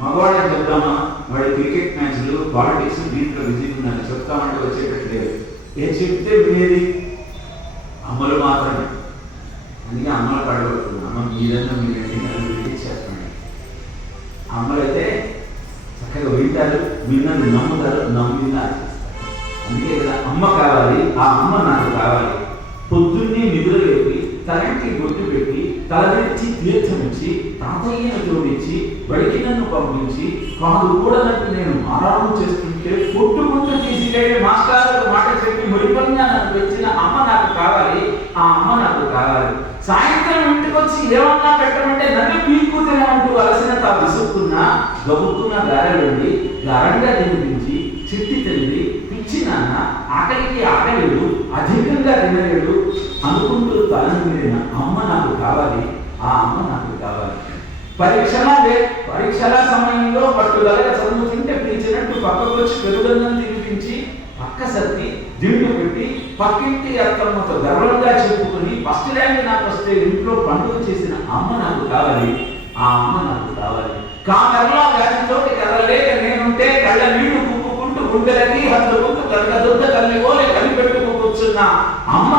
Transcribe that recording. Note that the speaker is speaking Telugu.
మగవాళ్ళని చెప్తామా వాడి క్రికెట్ మ్యాచ్లు పాలిటిక్స్ దీంట్లో బిజీ ఉందని చెప్తామంటే వచ్చేటట్టు లేదు. ఏ చెప్తే వినేది? అమలు మాత్రమే. అందుకే అమ్మలు పడగొడుతుంది. అమ్మ మీదన్నా మీరు ఏంటి చెప్పండి అమ్మలైతే చక్కగా వింటారు మిమ్మల్ని నమ్ముతారు నమ్మిందా? అందుకే కదా అమ్మ కావాలి ఆ అమ్మ నాకు కావాలి. పొద్దు పెట్టి తీర్థమిచ్చి తాతయ్యను జోడించి బడికి నన్ను పంపించి కాదు కూడనట్టు నేను ఆరాధన చేస్తుంటే కొట్టుకుంటూ తీసుకెళ్ళి మాస్టర్ మాట చెప్పి ముడిపడినా నన్ను పెంచిన అమ్మ నాకు కావాలి ఆ అమ్మ నాకు కావాలి. సాయంత్రం ఇంటికి వచ్చి ఏమన్నా పెట్టమంటే నన్ను పీక్కు తినమంటూ అలసిన తా విసుక్కున్న గబుక్కున్న గారెలుండి గారంగా తినిపించి చిట్టి తల్లి పిచ్చి నాన్న ఆకలికి ఆకలేడు అధికంగా తినలేడు అనుకుంటూ తలంగిన అమ్మ కావాలి ఆ అమ్మ నాకు కావాలి. పరీక్షల లే- పరీక్షల సమయంలో పట్టుదలగా చదువుతుంటే పిలిచినట్టు పక్కకు వచ్చి పెరుగుదలను తినిపించి పక్క సర్ది దిండు పెట్టి పక్కింటి అత్తమ్మతో గర్వంగా చెప్పుకుని ఫస్ట్ ర్యాంక్ నాకు వస్తే ఇంట్లో పండుగ చేసిన అమ్మ నాకు కావాలి ఆ అమ్మ నాకు కావాలి. కామెరలో వ్యాధితోటి కదలలేక నేనుంటే కళ్ళ నీళ్ళు కుక్కుకుంటూ గుండెలకి హద్దుకుంటూ కళ్ళ దుద్ద తల్లి ఓలే కలిపెట్టుకు కూర్చున్న అమ్మ